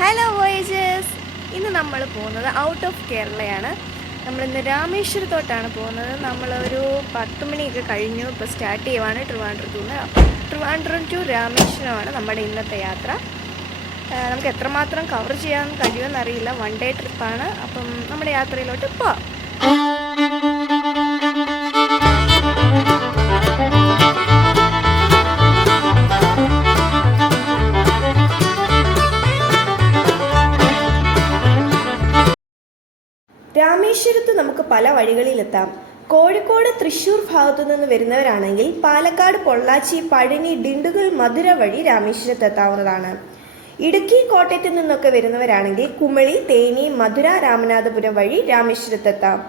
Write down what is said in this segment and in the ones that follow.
Hello വോയേജേഴ്സ്, ഇന്ന് നമ്മൾ പോകുന്നത് ഔട്ട് ഓഫ് കേരളയാണ്. നമ്മളിന്ന് രാമേശ്വരത്തോട്ടാണ് പോകുന്നത്. നമ്മളൊരു 10 മണിയൊക്കെ കഴിഞ്ഞു. ഇപ്പോൾ സ്റ്റാർട്ട് ചെയ്യുവാണ് ട്രിവാൻഡ്രത്തു നിന്ന്. ട്രിവാൻഡ്രം ടു രാമേശ്വരമാണ് നമ്മുടെ ഇന്നത്തെ യാത്ര. നമുക്ക് എത്രമാത്രം കവർ ചെയ്യാൻ കഴിയുമെന്നറിയില്ല. 1 ഡേ ട്രിപ്പാണ്. അപ്പം നമ്മുടെ യാത്രയിലോട്ട് പോവാം. രാമേശ്വരത്ത് നമുക്ക് പല വഴികളിലെത്താം. കോഴിക്കോട്, തൃശ്ശൂർ ഭാഗത്തു നിന്ന് വരുന്നവരാണെങ്കിൽ പാലക്കാട്, പൊള്ളാച്ചി, പഴനി, ഡിണ്ടുഗൽ, മധുര വഴി രാമേശ്വരത്ത് എത്താവുന്നതാണ്. ഇടുക്കി, കോട്ടയത്ത് നിന്നൊക്കെ വരുന്നവരാണെങ്കിൽ കുമളി, തേനി, മധുര, രാമനാഥപുരം വഴി രാമേശ്വരത്തെത്താം.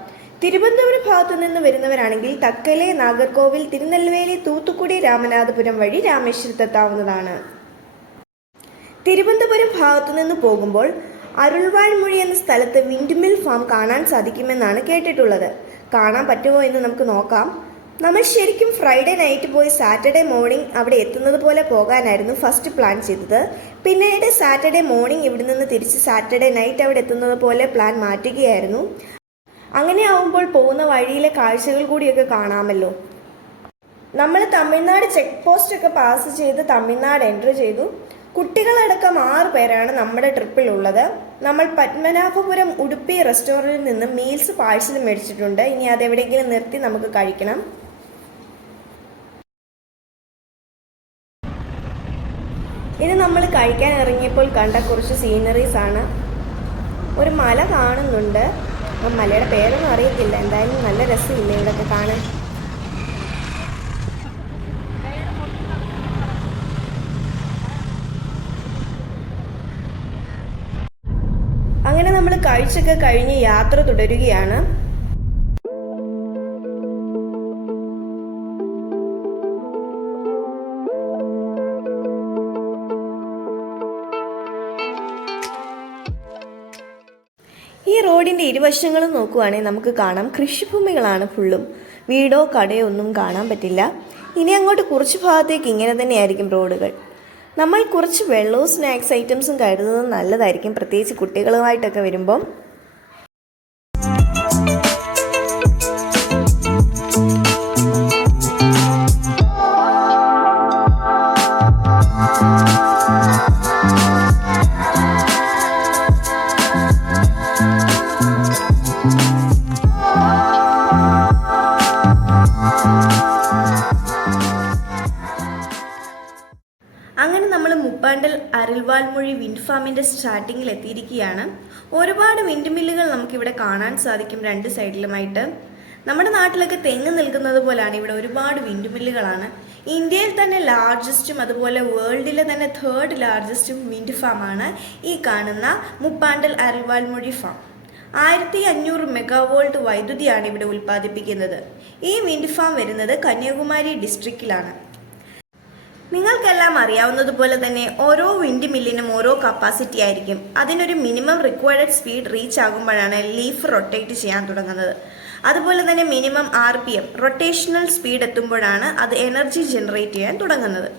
തിരുവനന്തപുരം ഭാഗത്തു നിന്ന് വരുന്നവരാണെങ്കിൽ തക്കലെ, നാഗർകോവിൽ, തിരുനെൽവേലി, തൂത്തുക്കുടി, രാമനാഥപുരം വഴി രാമേശ്വരത്തെത്താവുന്നതാണ്. തിരുവനന്തപുരം ഭാഗത്തു നിന്ന് പോകുമ്പോൾ അരുൾവാഴ്മൊഴി എന്ന സ്ഥലത്ത് വിൻഡ്മിൽ ഫാം കാണാൻ സാധിക്കുമെന്നാണ് കേട്ടിട്ടുള്ളത്. കാണാൻ പറ്റുമോ എന്ന് നമുക്ക് നോക്കാം. നമ്മൾ ശരിക്കും ഫ്രൈഡേ നൈറ്റ് പോയി സാറ്റർഡേ മോർണിംഗ് അവിടെ എത്തുന്നത് പോലെ പോകാനായിരുന്നു ഫസ്റ്റ് പ്ലാൻ ചെയ്തത്. പിന്നീട് സാറ്റർഡേ മോർണിംഗ് ഇവിടെ നിന്ന് തിരിച്ച് സാറ്റർഡേ നൈറ്റ് അവിടെ എത്തുന്നത് പോലെ പ്ലാൻ മാറ്റുകയായിരുന്നു. അങ്ങനെ ആവുമ്പോൾ പോകുന്ന വഴിയിലെ കാഴ്ചകൾ കൂടിയൊക്കെ കാണാമല്ലോ. നമ്മൾ തമിഴ്നാട് ചെക്ക് പോസ്റ്റ് ഒക്കെ പാസ് ചെയ്ത് തമിഴ്നാട് എൻ്റർ ചെയ്തു. കുട്ടികളടക്കം 6 പേരാണ് നമ്മുടെ ട്രിപ്പിലുള്ളത്. നമ്മൾ പത്മനാഭപുരം ഉടുപ്പി റെസ്റ്റോറൻറ്റിൽ നിന്ന് മീൽസ് പാഴ്സൽ മേടിച്ചിട്ടുണ്ട്. ഇനി അതെവിടെയെങ്കിലും നിർത്തി നമുക്ക് കഴിക്കണം. ഇത് നമ്മൾ കഴിക്കാൻ ഇറങ്ങിയപ്പോൾ കണ്ട കുറച്ച് സീനറീസ് ആണ്. ഒരു മല കാണുന്നുണ്ട്. മലയുടെ പേരൊന്നും അറിയത്തില്ല. എന്തായാലും നല്ല രസമില്ല ഇവിടെയൊക്കെ കാണാൻ. അങ്ങനെ നമ്മൾ കഴിച്ചൊക്കെ കഴിഞ്ഞ് യാത്ര തുടരുകയാണ്. ഈ റോഡിന്റെ ഇരുവശങ്ങളും നോക്കുവാണെങ്കിൽ നമുക്ക് കാണാം കൃഷിഭൂമികളാണ് ഫുള്ളും. വീടോ കടയോ ഒന്നും കാണാൻ പറ്റില്ല. ഇനി അങ്ങോട്ട് കുറച്ച് ഭാഗത്തേക്ക് ഇങ്ങനെ തന്നെയായിരിക്കും റോഡുകൾ. നമ്മൾ കുറച്ച് വെള്ളവും സ്നാക്സ് ഐറ്റംസും കരുതുന്നത് നല്ലതായിരിക്കും, പ്രത്യേകിച്ച് കുട്ടികളുമായിട്ടൊക്കെ വരുമ്പം. അങ്ങനെ നമ്മൾ മുപ്പാണ്ടൽ അരുൾവാഴ്മൊഴി വിൻഡ് ഫാമിൻ്റെ സ്റ്റാർട്ടിങ്ങിൽ എത്തിയിരിക്കുകയാണ്. ഒരുപാട് വിൻഡ് മില്ലുകൾ നമുക്കിവിടെ കാണാൻ സാധിക്കും 2 സൈഡിലുമായിട്ട്. നമ്മുടെ നാട്ടിലൊക്കെ തെങ്ങ് നിൽക്കുന്നത് പോലെയാണ് ഇവിടെ ഒരുപാട് വിൻഡ് മില്ലുകളാണ്. ഇന്ത്യയിൽ തന്നെ ലാർജസ്റ്റും അതുപോലെ വേൾഡിലെ തന്നെ 3rd ലാർജസ്റ്റും വിൻഡ് ഫാമാണ് ഈ കാണുന്ന മുപ്പാണ്ടൽ അരുൾവാഴ്മൊഴി ഫാം. 1500 മെഗാവോൾട്ട് വൈദ്യുതിയാണ് ഇവിടെ ഉൽപ്പാദിപ്പിക്കുന്നത്. ഈ വിൻഡ് ഫാം വരുന്നത് കന്യാകുമാരി ഡിസ്ട്രിക്റ്റിലാണ്. നിങ്ങൾക്കെല്ലാം അറിയാവുന്നതുപോലെ തന്നെ ഓരോ വിൻഡ് മില്ലിനും ഓരോ കപ്പാസിറ്റി ആയിരിക്കും. അതിനൊരു മിനിമം റിക്വയർഡ് സ്പീഡ് റീച്ച് ആകുമ്പോഴാണ് ലീഫ് റൊട്ടേറ്റ് ചെയ്യാൻ തുടങ്ങുന്നത്. അതുപോലെ തന്നെ മിനിമം RPM റൊട്ടേഷണൽ സ്പീഡ് എത്തുമ്പോഴാണ് അത് എനർജി ജനറേറ്റ് ചെയ്യാൻ തുടങ്ങുന്നത്.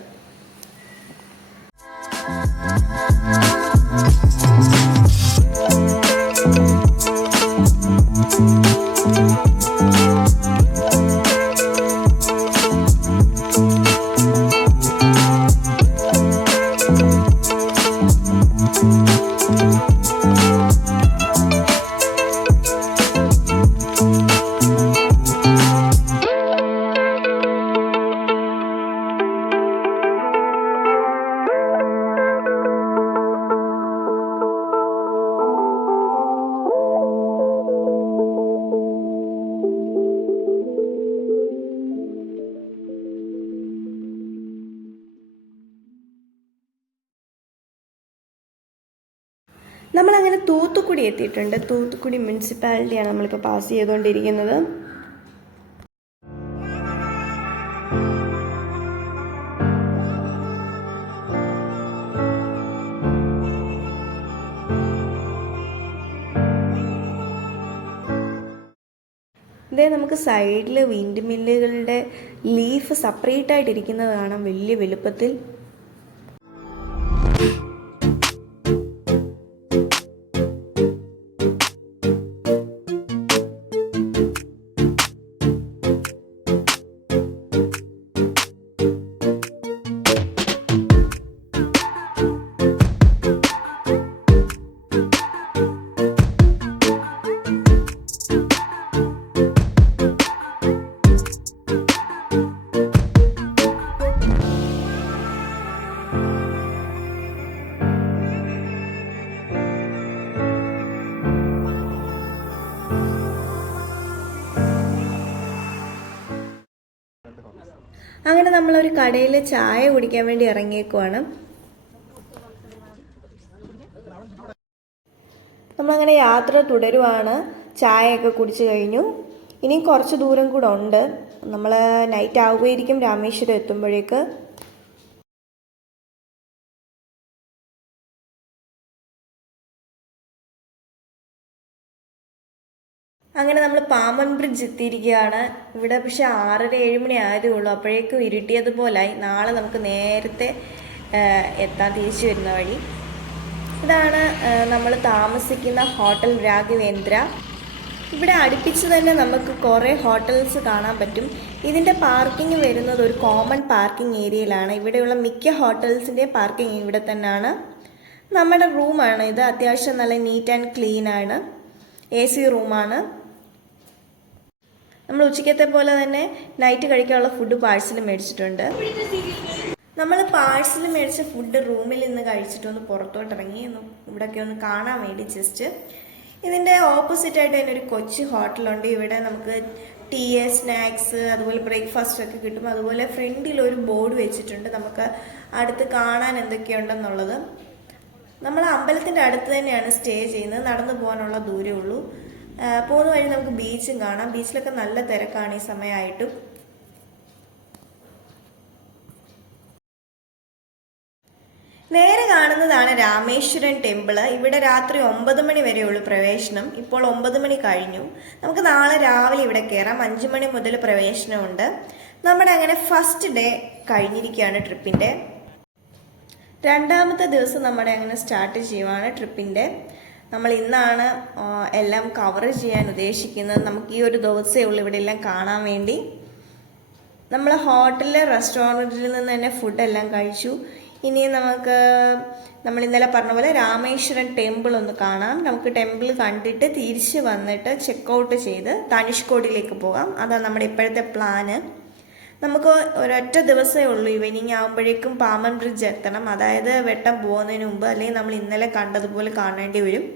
നമ്മളങ്ങനെ തൂത്തുക്കുടി എത്തിയിട്ടുണ്ട്. തൂത്തുക്കുടി മുനിസിപ്പാലിറ്റിയാണ് നമ്മളിപ്പോൾ പാസ് ചെയ്തുകൊണ്ടിരിക്കുന്നത്. ഇതേ നമുക്ക് സൈഡിൽ വിൻഡ് മില്ലുകളുടെ ലീഫ് സെപ്പറേറ്റ് ആയിട്ടിരിക്കുന്നത് കാണാം വലിയ വലുപ്പത്തിൽ. അങ്ങനെ നമ്മളൊരു കടയിൽ ചായ കുടിക്കാൻ വേണ്ടി ഇറങ്ങിയേക്കുവാണ്. നമ്മളങ്ങനെ യാത്ര തുടരുവാണ്. ചായയൊക്കെ കുടിച്ചു കഴിഞ്ഞു. ഇനിയും കുറച്ച് ദൂരം കൂടെ ഉണ്ട്. നമ്മൾ നൈറ്റ് ആവുകയായിരിക്കും രാമേശ്വരം എത്തുമ്പോഴേക്ക്. അങ്ങനെ നമ്മൾ പാമ്പൻ ബ്രിഡ്ജ് എത്തിയിരിക്കുകയാണ്. ഇവിടെ പക്ഷെ 6:30-7 മണി ആയതേ ഉള്ളൂ. അപ്പോഴേക്കും ഇരുട്ടിയതുപോലായി. നാളെ നമുക്ക് നേരത്തെ എത്താൻ തിരിച്ചു വരുന്ന വഴി. ഇതാണ് നമ്മൾ താമസിക്കുന്ന ഹോട്ടൽ രാഘവേന്ദ്ര. ഇവിടെ അടുപ്പിച്ച് തന്നെ നമുക്ക് കുറേ ഹോട്ടൽസ് കാണാൻ പറ്റും. ഇതിൻ്റെ പാർക്കിംഗ് വരുന്നത് ഒരു കോമൺ പാർക്കിംഗ് ഏരിയയിലാണ്. ഇവിടെയുള്ള മിക്ക ഹോട്ടൽസിൻ്റെ പാർക്കിംഗ് ഇവിടെ തന്നെയാണ്. നമ്മുടെ റൂമാണ് ഇത്. അത്യാവശ്യം നല്ല നീറ്റ് ആൻഡ് ക്ലീൻ ആണ്. AC റൂമാണ്. നമ്മൾ ഉച്ചയ്ക്കത്തെ പോലെ തന്നെ നൈറ്റ് കഴിക്കാനുള്ള ഫുഡ് പാഴ്സൽ മേടിച്ചിട്ടുണ്ട്. നമ്മൾ പാഴ്സൽ മേടിച്ച ഫുഡ് റൂമിൽ നിന്ന് കഴിച്ചിട്ടൊന്ന് പുറത്തോട്ടിറങ്ങി ഇവിടെയൊക്കെ ഒന്ന് കാണാൻ വേണ്ടി ജസ്റ്റ്. ഇതിൻ്റെ ഓപ്പോസിറ്റായിട്ട് തന്നെ ഒരു കൊച്ചു ഹോട്ടലുണ്ട്. ഇവിടെ നമുക്ക് ടീ, സ്നാക്സ്, അതുപോലെ ബ്രേക്ക്ഫാസ്റ്റ് ഒക്കെ കിട്ടും. അതുപോലെ ഫ്രണ്ടിൽ ഒരു ബോർഡ് വെച്ചിട്ടുണ്ട് നമുക്ക് അടുത്ത് കാണാൻ എന്തൊക്കെയുണ്ടെന്നുള്ളത്. നമ്മൾ അമ്പലത്തിൻ്റെ അടുത്ത് തന്നെയാണ് സ്റ്റേ ചെയ്യുന്നത്. നടന്നു പോകാനുള്ള ദൂരമേ ഉള്ളൂ. പോകുന്ന വഴി നമുക്ക് ബീച്ചും കാണാം. ബീച്ചിലൊക്കെ നല്ല തിരക്കാണ് ഈ സമയമായിട്ടും. നേരെ കാണുന്നതാണ് രാമേശ്വരൻ ടെമ്പിള്. ഇവിടെ രാത്രി 9 മണി വരെയുള്ളൂ പ്രവേശനം. ഇപ്പോൾ 9 മണി കഴിഞ്ഞു. നമുക്ക് നാളെ രാവിലെ ഇവിടെ കയറാം. 5 മണി മുതൽ പ്രവേശനമുണ്ട്. നമ്മുടെ അങ്ങനെ ഫസ്റ്റ് ഡേ കഴിഞ്ഞിരിക്കുകയാണ് ട്രിപ്പിൻ്റെ. രണ്ടാമത്തെ ദിവസം നമ്മുടെ അങ്ങനെ സ്റ്റാർട്ട് ചെയ്യുവാണ് ട്രിപ്പിൻ്റെ. നമ്മൾ ഇന്നാണ് എല്ലാം കവർ ചെയ്യാൻ ഉദ്ദേശിക്കുന്നത്. നമുക്ക് ഈ ഒരു ദിവസമേ ഉള്ളൂ ഇവിടെ എല്ലാം കാണാൻ വേണ്ടി. നമ്മൾ ഹോട്ടലിലെ റെസ്റ്റോറൻറ്റിൽ നിന്ന് തന്നെ ഫുഡെല്ലാം കഴിച്ചു. ഇനി നമ്മൾ ഇന്നലെ പറഞ്ഞ പോലെ രാമേശ്വരൻ ടെമ്പിൾ ഒന്ന് കാണാം. നമുക്ക് ടെമ്പിൾ കണ്ടിട്ട് തിരിച്ച് വന്നിട്ട് ചെക്കൗട്ട് ചെയ്ത് ധനുഷ്കോടിയിലേക്ക് പോകാം. അതാണ് നമ്മുടെ ഇപ്പോഴത്തെ പ്ലാന്. നമുക്ക് ഒരൊറ്റ ദിവസമേ ഉള്ളൂ. ഈവനിങ് ആകുമ്പോഴേക്കും പാമ്പൻ ബ്രിഡ്ജ് എത്തണം. അതായത് വെട്ടം പോകുന്നതിന് മുമ്പ്, അല്ലെങ്കിൽ നമ്മൾ ഇന്നലെ കണ്ടതുപോലെ കാണേണ്ടി വരും.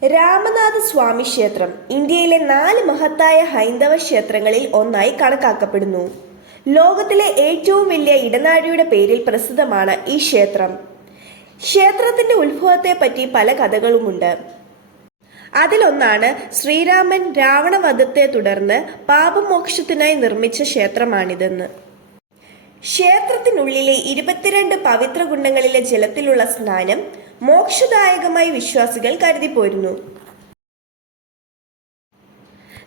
രാമനാഥ സ്വാമി ക്ഷേത്രം ഇന്ത്യയിലെ 4 മഹത്തായ ഹൈന്ദവ ക്ഷേത്രങ്ങളിൽ ഒന്നായി കണക്കാക്കപ്പെടുന്നു. ലോകത്തിലെ ഏറ്റവും വലിയ ഇടനാഴിയുടെ പേരിൽ പ്രസിദ്ധമാണ് ഈ ക്ഷേത്രം. ക്ഷേത്രത്തിന്റെ ഉത്ഭവത്തെ പറ്റി പല കഥകളുമുണ്ട്. അതിലൊന്നാണ് ശ്രീരാമൻ രാവണവധത്തെ തുടർന്ന് പാപമോക്ഷത്തിനായി നിർമ്മിച്ച ക്ഷേത്രമാണിതെന്ന്. ക്ഷേത്രത്തിനുള്ളിലെ 22 പവിത്ര കുണ്ടങ്ങളിലെ ജലത്തിലുള്ള സ്നാനം മോക്ഷദായകമായി വിശ്വാസികൾ കരുതിപ്പോരുന്നു.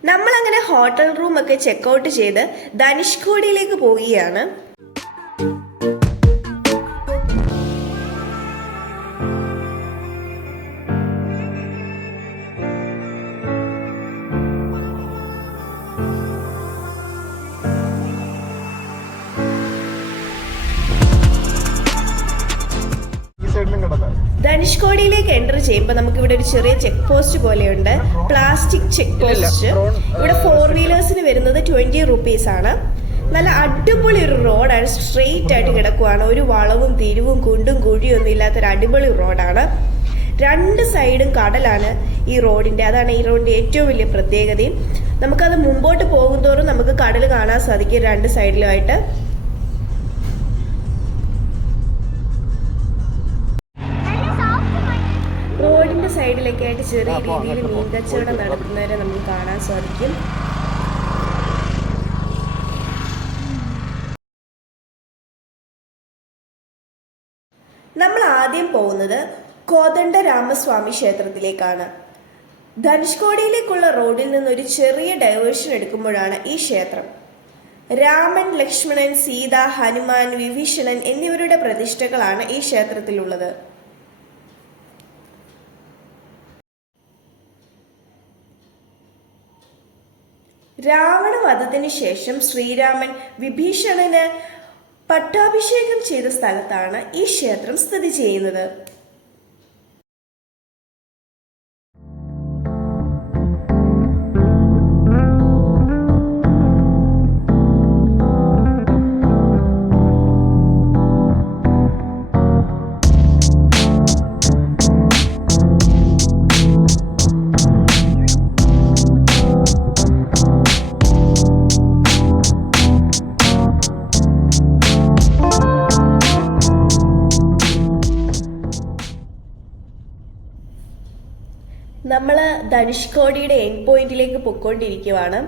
നമ്മളങ്ങനെ ഹോട്ടൽ റൂമൊക്കെ ചെക്കൗട്ട് ചെയ്ത് ധനുഷ്കോടിയിലേക്ക് പോവുകയാണ്. ധനുഷ്കോടിയിലേക്ക് എൻ്റർ ചെയ്യുമ്പോൾ നമുക്ക് ഇവിടെ ഒരു ചെറിയ ചെക്ക് പോസ്റ്റ് പോലെയുണ്ട്. Plastic check post. ഇവിടെ 4 വീലേഴ്സിന് വരുന്നത് 20 rupees ആണ്. നല്ല അടിപൊളി ഒരു റോഡാണ്. സ്ട്രെയിറ്റ് ആയിട്ട് കിടക്കുവാണ്. ഒരു വളവും തിരിവും കുണ്ടും കുഴിയും ഒന്നും ഇല്ലാത്തൊരു അടിപൊളി റോഡാണ്. 2 സൈഡും കടലാണ് ഈ റോഡിൻ്റെ. അതാണ് ഈ റോഡിൻ്റെ ഏറ്റവും വലിയ പ്രത്യേകതയും. നമുക്കത് മുമ്പോട്ട് പോകുന്തോറും നമുക്ക് കടൽ കാണാൻ സാധിക്കും 2 സൈഡിലുമായിട്ട്. റോഡിന്റെ സൈഡിലൊക്കെ ആയിട്ട് ചെറിയ രീതിയിൽ മീൻ കച്ചവടം നടത്തുന്നവരെ നമുക്ക് കാണാൻ സാധിക്കും. നമ്മൾ ആദ്യം പോകുന്നത് കോദണ്ഡ രാമസ്വാമി ക്ഷേത്രത്തിലേക്കാണ്. ധനുഷ്കോടിയിലേക്കുള്ള റോഡിൽ നിന്ന് ഒരു ചെറിയ ഡൈവേർഷൻ എടുക്കുമ്പോഴാണ് ഈ ക്ഷേത്രം. രാമൻ, ലക്ഷ്മണൻ, സീത, ഹനുമാൻ, വിഭീഷണൻ എന്നിവരുടെ പ്രതിഷ്ഠകളാണ് ഈ ക്ഷേത്രത്തിലുള്ളത്. രാവണവധത്തിന് ശേഷം ശ്രീരാമൻ വിഭീഷണന് പട്ടാഭിഷേകം ചെയ്ത സ്ഥലത്താണ് ഈ ക്ഷേത്രം സ്ഥിതി ചെയ്യുന്നത്. നമ്മൾ ധനുഷ്കോടിയുടെ എൻഡ് പോയിന്റിലേക്ക് പൊയ്ക്കൊണ്ടിരിക്കുവാണ്.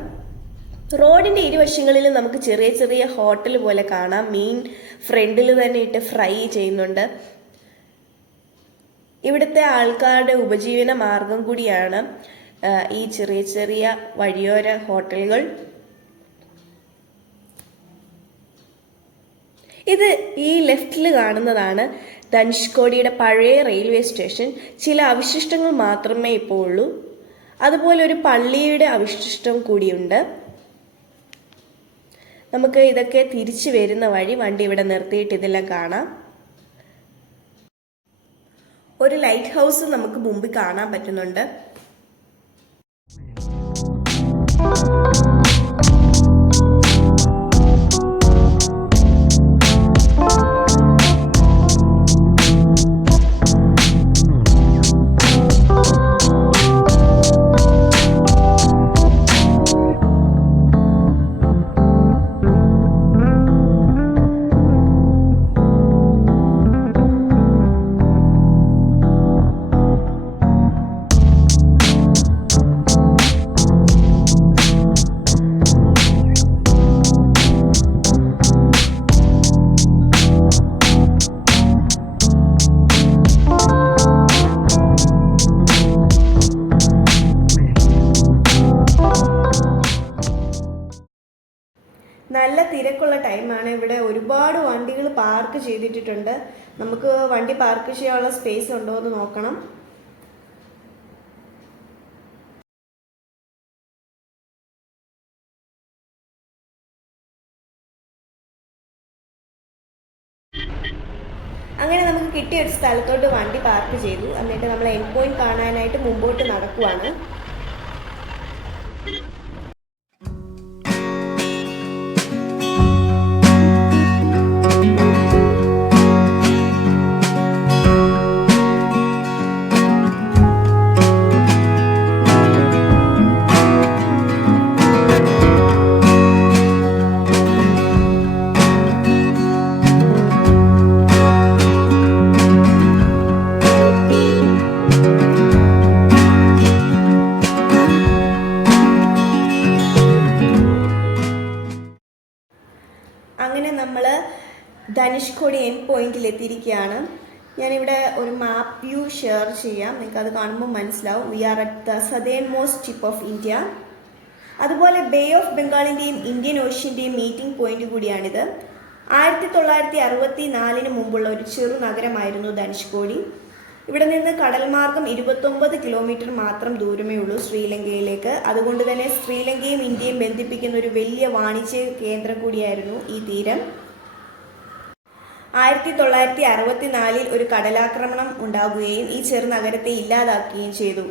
റോഡിന്റെ ഇരുവശങ്ങളിലും നമുക്ക് ചെറിയ ചെറിയ ഹോട്ടൽ പോലെ കാണാം. മീൻ ഫ്രണ്ടിൽ തന്നെ ഇട്ട് ഫ്രൈ ചെയ്യുന്നുണ്ട്. ഇവിടുത്തെ ആൾക്കാരുടെ ഉപജീവന മാർഗം കൂടിയാണ് ഈ ചെറിയ ചെറിയ വഴിയോര ഹോട്ടലുകൾ. ഇത് ഈ ലെഫ്റ്റിൽ കാണുന്നതാണ് ധനുഷ്കോടിയുടെ പഴയ റെയിൽവേ സ്റ്റേഷൻ. ചില അവശിഷ്ടങ്ങൾ മാത്രമേ ഇപ്പോൾ ഉള്ളൂ. അതുപോലെ ഒരു പള്ളിയുടെ അവശിഷ്ടം കൂടിയുണ്ട്. നമുക്ക് ഇതൊക്കെ തിരിച്ചു വരുന്ന വഴി വണ്ടി ഇവിടെ നിർത്തിയിട്ട് ഇതെല്ലാം കാണാം. ഒരു ലൈറ്റ് ഹൗസ് നമുക്ക് മുമ്പിൽ കാണാൻ പറ്റുന്നുണ്ട്. നല്ല തിരക്കുള്ള ടൈമാണ്. ഇവിടെ ഒരുപാട് വണ്ടികൾ പാർക്ക് ചെയ്തിട്ടുണ്ട്. നമുക്ക് വണ്ടി പാർക്ക് ചെയ്യാനുള്ള സ്പേസ് ഉണ്ടോ എന്ന് നോക്കണം. അങ്ങനെ നമുക്ക് കിട്ടിയ ഒരു സ്ഥലത്തോട്ട് വണ്ടി പാർക്ക് ചെയ്തു. എന്നിട്ട് നമ്മൾ എൻഡ് പോയിന്റ് കാണാനായിട്ട് മുമ്പോട്ട് നടക്കുവാണ്. അങ്ങനെ നമ്മൾ ധനുഷ്കോടി എൻഡ് പോയിന്റിൽ എത്തിയിരിക്കുകയാണ്. ഞാനിവിടെ ഒരു മാപ്പ് വ്യൂ ഷെയർ ചെയ്യാം. നിങ്ങൾക്ക് അത് കാണുമ്പോൾ മനസ്സിലാവും. We are at the southern most tip of India. അതുപോലെ ബേ ഓഫ് ബംഗാളിൻ്റെയും ഇന്ത്യൻ ഓഷ്യൻ്റെയും മീറ്റിംഗ് പോയിന്റ് കൂടിയാണിത്. 1964 മുമ്പുള്ള ഒരു ചെറു നഗരമായിരുന്നു ധനുഷ്കോടി. ഇവിടെ നിന്ന് കടൽ മാർഗം 29 കിലോമീറ്റർ മാത്രം ദൂരമേ ഉള്ളൂ ശ്രീലങ്കയിലേക്ക്. അതുകൊണ്ട് തന്നെ ശ്രീലങ്കയും ഇന്ത്യയും ബന്ധിപ്പിക്കുന്ന ഒരു വലിയ വാണിജ്യ കേന്ദ്രം കൂടിയായിരുന്നു ഈ തീരം. 1964 ഒരു കടലാക്രമണം ഉണ്ടാകുകയും ഈ ചെറുനഗരത്തെ ഇല്ലാതാക്കുകയും ചെയ്തു.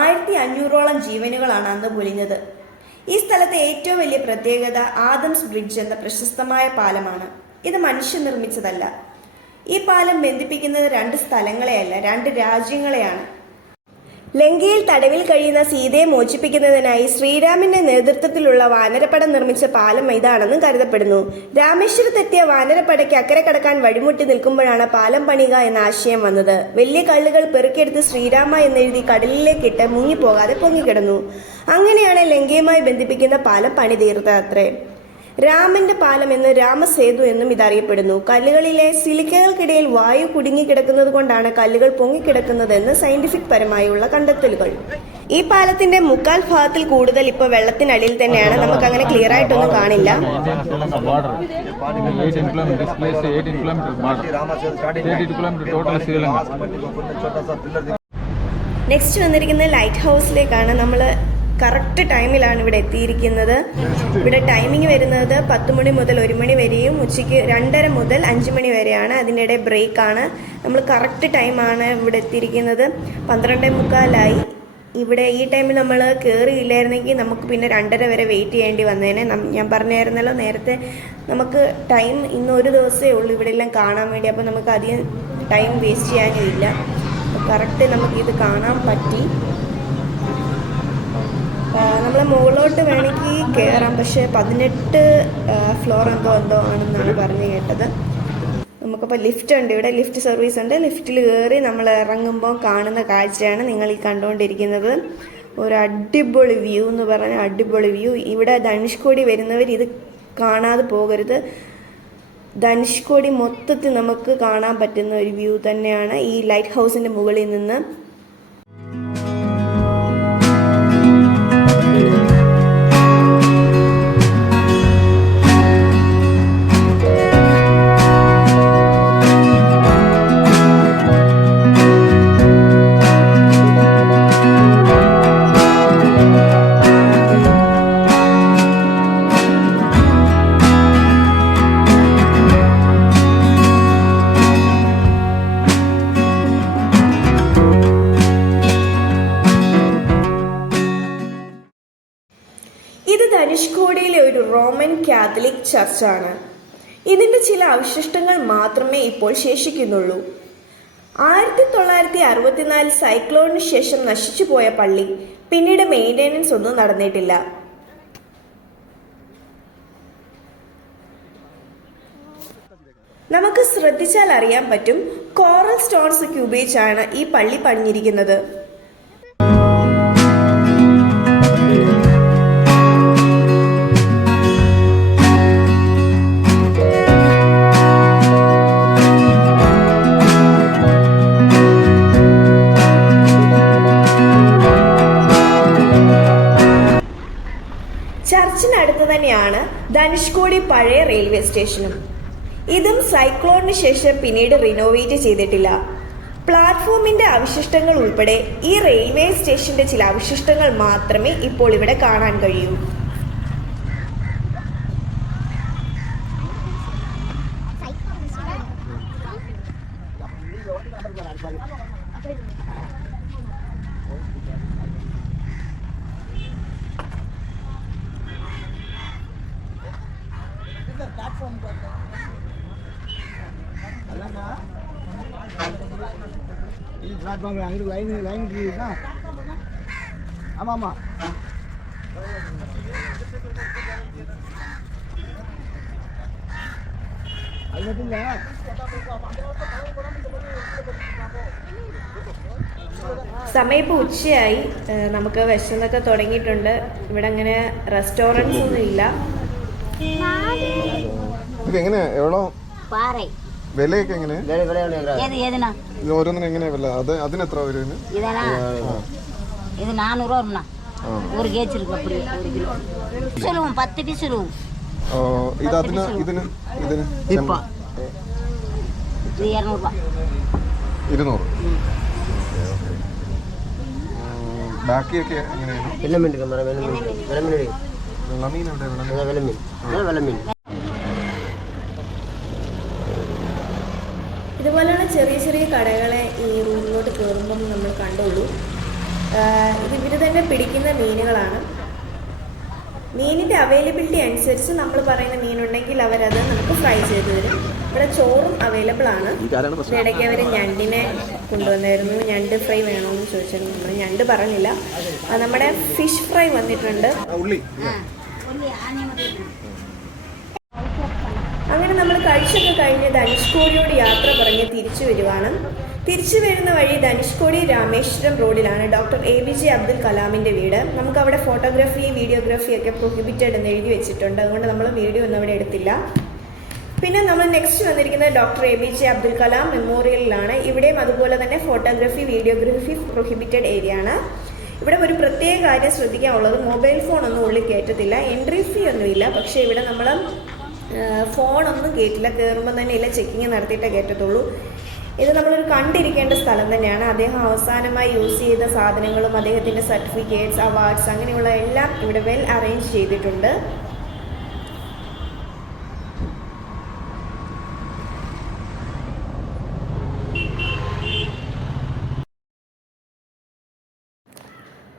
1500ഓളം ജീവനുകളാണ് അന്ന് പൊലിഞ്ഞത്. ഈ സ്ഥലത്തെ ഏറ്റവും വലിയ പ്രത്യേകത ആദംസ് ബ്രിഡ്ജ് എന്ന പ്രശസ്തമായ പാലമാണ്. ഇത് മനുഷ്യനിർമ്മിച്ചതല്ല. ഈ പാലം ബന്ധിപ്പിക്കുന്നത് 2 സ്ഥലങ്ങളെയല്ല, 2 രാജ്യങ്ങളെയാണ്. ലങ്കയിൽ തടവിൽ കഴിയുന്ന സീതയെ മോചിപ്പിക്കുന്നതിനായി ശ്രീരാമന്റെ നേതൃത്വത്തിലുള്ള വാനരപ്പട നിർമ്മിച്ച പാലം ഇതാണെന്ന് കരുതപ്പെടുന്നു. രാമേശ്വരത്തെത്തിയ വാനരപ്പടയ്ക്ക് അക്കരെ കടക്കാൻ വഴിമുട്ടി നിൽക്കുമ്പോഴാണ് പാലം പണിയുക എന്ന ആശയം വന്നത്. വലിയ കല്ലുകൾ പെറുക്കിയെടുത്ത് ശ്രീരാമ എന്നെഴുതി കടലിലേക്കിട്ട് മുങ്ങിപ്പോകാതെ പൊങ്ങിക്കിടന്നു. അങ്ങനെയാണ് ലങ്കയുമായി ബന്ധിപ്പിക്കുന്ന പാലം പണി തീർത്തത് അത്രേ. രാമന്റെ പാലം എന്ന് രാമസേതു എന്നും ഇതറിയപ്പെടുന്നു. കല്ലുകളിലെ സിലിക്കകൾക്കിടയിൽ വായു കുടുങ്ങിക്കിടക്കുന്നത് കൊണ്ടാണ് കല്ലുകൾ പൊങ്ങിക്കിടക്കുന്നതെന്ന് സയന്റിഫിക് പരമായുള്ള കണ്ടെത്തലുകൾ. ഈ പാലത്തിന്റെ 3/4 ഭാഗത്തിൽ കൂടുതൽ ഇപ്പോൾ വെള്ളത്തിനടിയിൽ തന്നെയാണ്. നമുക്ക് അങ്ങനെ ക്ലിയർ ആയിട്ടൊന്നും കാണില്ല. നെക്സ്റ്റ് വന്നിരിക്കുന്നത് ലൈറ്റ് ഹൗസിലേക്കാണ്. നമ്മൾ കറക്റ്റ് ടൈമിലാണ് ഇവിടെ എത്തിയിരിക്കുന്നത്. ഇവിടെ ടൈമിംഗ് വരുന്നത് 10 മണി മുതൽ 1 മണി വരെയും ഉച്ചയ്ക്ക് 2:30 മുതൽ 5 മണി വരെയാണ്. അതിനിടെ ബ്രേക്കാണ്. നമ്മൾ കറക്റ്റ് ടൈമാണ് ഇവിടെ എത്തിയിരിക്കുന്നത്. 12:45 ഇവിടെ ഈ ടൈമിൽ നമ്മൾ കയറിയില്ലായിരുന്നെങ്കിൽ നമുക്ക് പിന്നെ 2:30 വരെ വെയിറ്റ് ചെയ്യേണ്ടി വന്നേനെ. ഞാൻ പറഞ്ഞായിരുന്നല്ലോ നേരത്തെ, നമുക്ക് ടൈം ഇന്ന് ഒരു ദിവസമേ ഉള്ളൂ ഇവിടെ എല്ലാം കാണാൻ വേണ്ടി. അപ്പോൾ നമുക്ക് അധികം ടൈം വേസ്റ്റ് ചെയ്യാനും ഇല്ല. കറക്റ്റ് നമുക്കിത് കാണാൻ പറ്റി. നമ്മൾ മുകളിലോട്ട് വേണമെങ്കിൽ കയറാം, പക്ഷേ 18 ഫ്ലോർ എന്തോ ആണെന്നാണ് പറഞ്ഞു കേട്ടത്. നമുക്കപ്പോൾ ലിഫ്റ്റ് ഉണ്ട്, ഇവിടെ ലിഫ്റ്റ് സർവീസ് ഉണ്ട്. ലിഫ്റ്റിൽ കയറി നമ്മൾ ഇറങ്ങുമ്പോൾ കാണുന്ന കാഴ്ചയാണ് നിങ്ങൾ ഈ കണ്ടുകൊണ്ടിരിക്കുന്നത്. ഒരു അടിപൊളി വ്യൂ എന്ന് പറഞ്ഞാൽ അടിപൊളി വ്യൂ. ഇവിടെ ധനുഷ്കോടി വരുന്നവർ ഇത് കാണാതെ പോകരുത്. ധനുഷ്കോടി മൊത്തത്തിൽ നമുക്ക് കാണാൻ പറ്റുന്ന ഒരു വ്യൂ തന്നെയാണ് ഈ ലൈറ്റ് ഹൗസിൻ്റെ മുകളിൽ നിന്ന്. ഇത് ധനുഷ്കോടിയിലെ ഒരു റോമൻ കാത്തലിക് ചർച്ചാണ്. ഇതിൻ്റെ ചില അവശിഷ്ടങ്ങൾ മാത്രമേ ഇപ്പോൾ ശേഷിക്കുന്നുള്ളൂ. 1964 സൈക്ലോണിന് ശേഷം നശിച്ചു പോയ പള്ളി പിന്നീട് മെയിൻ്റെനൻസ് ഒന്നും നടന്നിട്ടില്ല. നമുക്ക് ശ്രദ്ധിച്ചാൽ അറിയാൻ പറ്റും, കോറൽ സ്റ്റോൺസ് ഒക്കെ ഉപയോഗിച്ചാണ് ഈ പള്ളി പണിഞ്ഞിരിക്കുന്നത്. ചർച്ചിനടുത്ത് തന്നെയാണ് ധനുഷ്കോടി പഴയ റെയിൽവേ സ്റ്റേഷനും. ഇതും സൈക്ലോണിന് ശേഷം പിന്നീട് റിനോവേറ്റ് ചെയ്തിട്ടില്ല. പ്ലാറ്റ്ഫോമിന്റെ അവശിഷ്ടങ്ങൾ ഉൾപ്പെടെ ഈ റെയിൽവേ സ്റ്റേഷന്റെ ചില അവശിഷ്ടങ്ങൾ മാത്രമേ ഇപ്പോൾ ഇവിടെ കാണാൻ കഴിയൂ. பிளாட்ஃபார்ம் அங்கிட்டு லைன் இருக்குதா? ஆமாம் ஆமாம். அது மட்டும் இல்லை, സമയം ഇപ്പോൾ ഉച്ചയായി. നമുക്ക് വിശന്നൊക്കെ തുടങ്ങിയിട്ടുണ്ട്. ഇവിടെ അങ്ങനെ റെസ്റ്റോറൻറ്റ്സ് ഒന്നും ഇല്ല. ഇത് എങ്ങനെയാ എവളോ പാറ വിലയൊക്കെ എങ്ങനെ ഓരോന്നിനും എങ്ങനെയാ വില? അതിനെത്ര വരും? இது 400 ரூபா. ஒரு கேஜ் இருக்கு. அப்படி 1 கிலோ சொல்லுவோம். 10 பீஸ் சொல்லுவோம். ഇത് ഇതിന് ഇതിന് இது 200 ரூபா. 200. ബാക്കിയൊക്കെ എങ്ങനെയാണ്? വെള്ളമീൻ വെള്ളമീൻ വെള്ളമീൻ എവിടെ? വെള്ളമീൻ വെള്ളമീൻ. ഇതുപോലെയുള്ള ചെറിയ ചെറിയ കടകളെ ഈ റൂമിലോട്ട് കയറുമ്പം നമ്മൾ കണ്ടുള്ളൂ. ഇത് ഇവർ തന്നെ പിടിക്കുന്ന മീനുകളാണ്. മീനിൻ്റെ അവൈലബിലിറ്റി അനുസരിച്ച് നമ്മൾ പറയുന്ന മീനുണ്ടെങ്കിൽ അവരത് നമുക്ക് ഫ്രൈ ചെയ്ത് തരും. ഇവിടെ ചോറും അവൈലബിൾ ആണ്. ഇടയ്ക്ക് അവർ ഞണ്ടിനെ കൊണ്ടുവന്നായിരുന്നു. ഞണ്ട് ഫ്രൈ വേണമെന്ന് ചോദിച്ചിരുന്നു. നമ്മൾ ഞണ്ട് പറഞ്ഞില്ല. നമ്മുടെ ഫിഷ് ഫ്രൈ വന്നിട്ടുണ്ട്. അങ്ങനെ നമ്മൾ കഴിച്ചൊക്കെ കഴിഞ്ഞ് ധനുഷ്കോടിയോട് യാത്ര പറഞ്ഞ് തിരിച്ചു വരുവാണ്. തിരിച്ചു വരുന്ന വഴി ധനുഷ്കോടി രാമേശ്വരം റോഡിലാണ് ഡോക്ടർ APJ അബ്ദുൽ കലാമിൻ്റെ വീട്. നമുക്കവിടെ ഫോട്ടോഗ്രാഫി വീഡിയോഗ്രാഫി ഒക്കെ പ്രൊഹിബിറ്റഡ് എന്ന് എഴുതി വെച്ചിട്ടുണ്ട്. അതുകൊണ്ട് നമ്മൾ വീഡിയോ ഒന്നും അവിടെ എടുത്തില്ല. പിന്നെ നമ്മൾ നെക്സ്റ്റ് വന്നിരിക്കുന്നത് ഡോക്ടർ APJ അബ്ദുൽ കലാം മെമ്മോറിയലിലാണ്. ഇവിടെയും അതുപോലെ തന്നെ ഫോട്ടോഗ്രാഫി വീഡിയോഗ്രാഫി പ്രൊഹിബിറ്റഡ് ഏരിയ ആണ്. ഇവിടെ ഒരു പ്രത്യേക കാര്യം ശ്രദ്ധിക്കാനുള്ളത്, മൊബൈൽ ഫോണൊന്നും ഉള്ളിൽ കയറ്റത്തില്ല. എൻട്രി ഫീ ഒന്നുമില്ല. പക്ഷേ ഇവിടെ നമ്മൾ ഫോണൊന്നും കയറ്റില്ല. കയറുമ്പോൾ തന്നെ ഇല്ല, ചെക്കിങ് നടത്തിയിട്ടേ കയറ്റത്തുള്ളൂ. ഇത് നമ്മളൊരു കണ്ടിരിക്കേണ്ട സ്ഥലം തന്നെയാണ്. അദ്ദേഹം അവസാനമായി യൂസ് ചെയ്ത സാധനങ്ങളും അദ്ദേഹത്തിൻ്റെ സർട്ടിഫിക്കറ്റ്സ്, അവാർഡ്സ് അങ്ങനെയുള്ള എല്ലാം ഇവിടെ വെൽ അറേഞ്ച് ചെയ്തിട്ടുണ്ട്.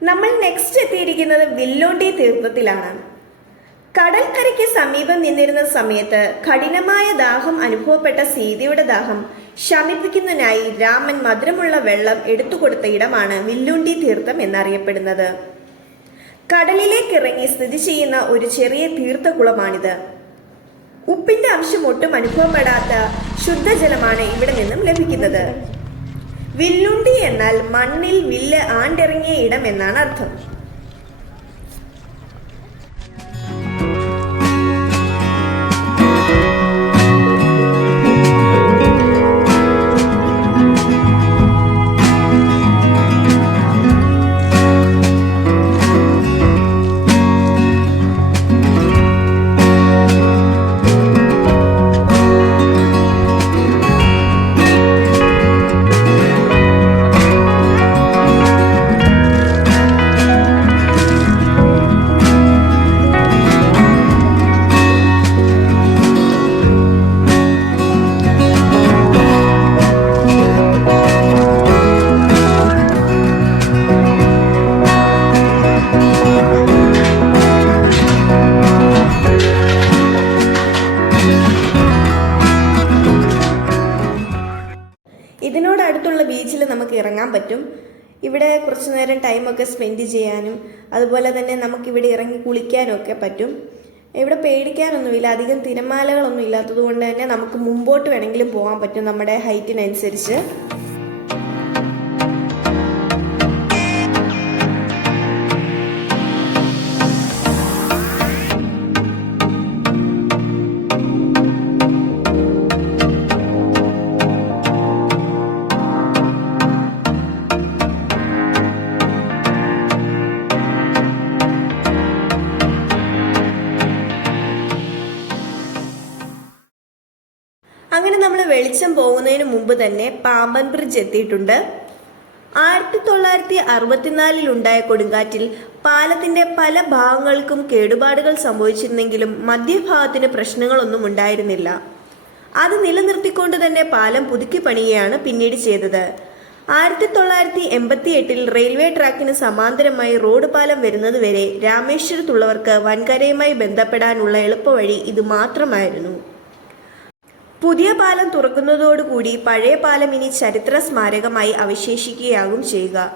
നമ്മൾ നെക്സ്റ്റ് എത്തിയിരിക്കുന്നത് വില്ലോണ്ടി തീർത്ഥത്തിലാണ്. കടൽക്കരയ്ക്ക് സമീപം നിന്നിരുന്ന സമയത്ത് കഠിനമായ ദാഹം അനുഭവപ്പെട്ട സീതയുടെ ദാഹം ശമിപ്പിക്കുന്നതിനായി രാമൻ മധുരമുള്ള വെള്ളം എടുത്തുകൊടുത്ത ഇടമാണ് വില്ലുണ്ടി തീർത്ഥം എന്നറിയപ്പെടുന്നത്. കടലിലേക്ക് ഇറങ്ങി സ്ഥിതി ചെയ്യുന്ന ഒരു ചെറിയ തീർത്ഥകുളമാണിത്. ഉപ്പിന്റെ അംശം ഒട്ടും അനുഭവപ്പെടാത്ത ശുദ്ധജലമാണ് ഇവിടെ നിന്നും ലഭിക്കുന്നത്. വില്ലുണ്ടി എന്നാൽ മണ്ണിൽ വില്ല് ആണ്ടിറങ്ങിയ ഇടം എന്നാണ് അർത്ഥം. ഇതിനോടടുത്തുള്ള ബീച്ചിൽ നമുക്ക് ഇറങ്ങാൻ പറ്റും. ഇവിടെ കുറച്ചു നേരം ടൈമൊക്കെ സ്പെൻഡ് ചെയ്യാനും അതുപോലെ തന്നെ നമുക്കിവിടെ ഇറങ്ങി കുളിക്കാനും ഒക്കെ പറ്റും. ഇവിടെ പേടിക്കാനൊന്നുമില്ല, അധികം തിരമാലകളൊന്നും ഇല്ലാത്തത് കൊണ്ട് തന്നെ നമുക്ക് മുമ്പോട്ട് വേണമെങ്കിലും പോകാൻ പറ്റും നമ്മുടെ ഹൈറ്റിനനുസരിച്ച്. അങ്ങനെ നമ്മൾ വെളിച്ചം പോകുന്നതിന് മുമ്പ് തന്നെ പാമ്പൻ ബ്രിഡ്ജ് എത്തിയിട്ടുണ്ട്. 1964 ഉണ്ടായ കൊടുങ്കാറ്റിൽ പാലത്തിന്റെ പല ഭാഗങ്ങൾക്കും കേടുപാടുകൾ സംഭവിച്ചിരുന്നെങ്കിലും മധ്യഭാഗത്തിന് പ്രശ്നങ്ങളൊന്നും ഉണ്ടായിരുന്നില്ല. അത് നിലനിർത്തിക്കൊണ്ട് തന്നെ പാലം പുതുക്കി പണിയുകയാണ് പിന്നീട് ചെയ്തത്. 1988 റെയിൽവേ ട്രാക്കിന് സമാന്തരമായി റോഡ് പാലം വരുന്നത് വരെ രാമേശ്വരത്തുള്ളവർക്ക് വൻകരയുമായി ബന്ധപ്പെടാനുള്ള എളുപ്പവഴി ഇത് മാത്രമായിരുന്നു. പുതിയ പാലം തുറക്കുന്നതോടുകൂടി പഴയ പാലം ഇനി ചരിത്ര സ്മാരകമായി അവശേഷിക്കുകയാകും ചെയ്യുക.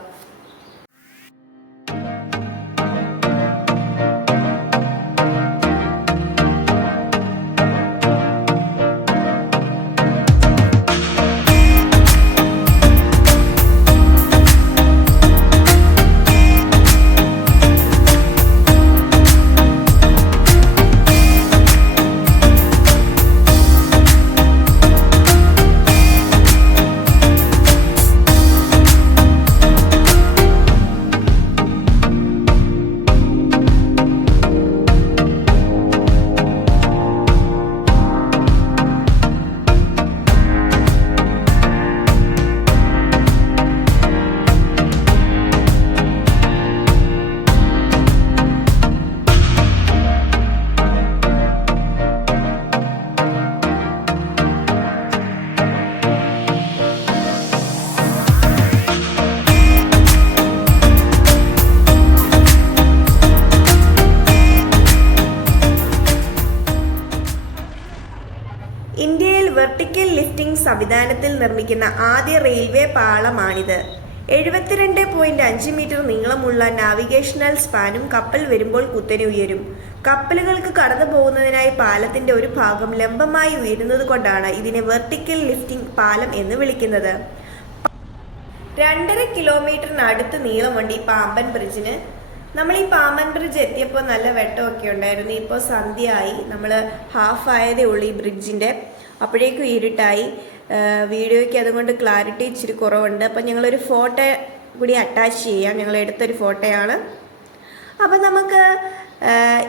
ഇന്ത്യയിൽ വെർട്ടിക്കൽ ലിഫ്റ്റിംഗ് സംവിധാനത്തിൽ നിർമ്മിക്കുന്ന ആദ്യ റെയിൽവേ പാളമാണിത്. 72.5 മീറ്റർ നീളമുള്ള നാവിഗേഷണൽ സ്പാനും കപ്പൽ വരുമ്പോൾ കുത്തനെ ഉയരും. കപ്പലുകൾക്ക് കടന്നു പോകുന്നതിനായി പാലത്തിന്റെ ഒരു ഭാഗം ലംബമായി ഉയരുന്നത് കൊണ്ടാണ് ഇതിനെ വെർട്ടിക്കൽ ലിഫ്റ്റിംഗ് പാലം എന്ന് വിളിക്കുന്നത്. 2.5 കിലോമീറ്ററിനടുത്ത് നീളമുണ്ട് ഈ പാമ്പൻ ബ്രിഡ്ജിന്. നമ്മൾ ഈ പാമ്പൻ ബ്രിഡ്ജ് എത്തിയപ്പോൾ നല്ല വെട്ടമൊക്കെ ഉണ്ടായിരുന്നു. ഇപ്പോൾ സന്ധ്യയായി, നമ്മൾ ഹാഫ് ആയതേ ഉള്ളൂ ഈ ബ്രിഡ്ജിൻ്റെ. അപ്പോഴേക്കും ഇരുട്ടായി. വീഡിയോയ്ക്ക് അതുകൊണ്ട് ക്ലാരിറ്റി ഇച്ചിരി കുറവുണ്ട്. അപ്പം ഞങ്ങളൊരു ഫോട്ടോ കൂടി അറ്റാച്ച് ചെയ്യാം. ഞങ്ങൾ എടുത്തൊരു ഫോട്ടോയാണ്. അപ്പം നമുക്ക്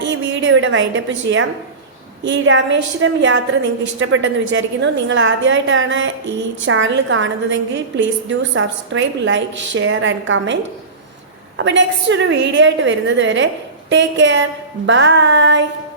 ഈ വീഡിയോ ഇവിടെ വൈൻഡപ്പ് ചെയ്യാം. ഈ രാമേശ്വരം യാത്ര നിങ്ങൾക്ക് ഇഷ്ടപ്പെട്ടെന്ന് വിചാരിക്കുന്നു. നിങ്ങൾ ആദ്യമായിട്ടാണ് ഈ ചാനൽ കാണുന്നതെങ്കിൽ please do subscribe, like, share and comment. അപ്പോൾ നെക്സ്റ്റ് ഒരു വീഡിയോ ആയിട്ട് വരുന്നത് വരെ ടേക്ക് കെയർ, ബൈ.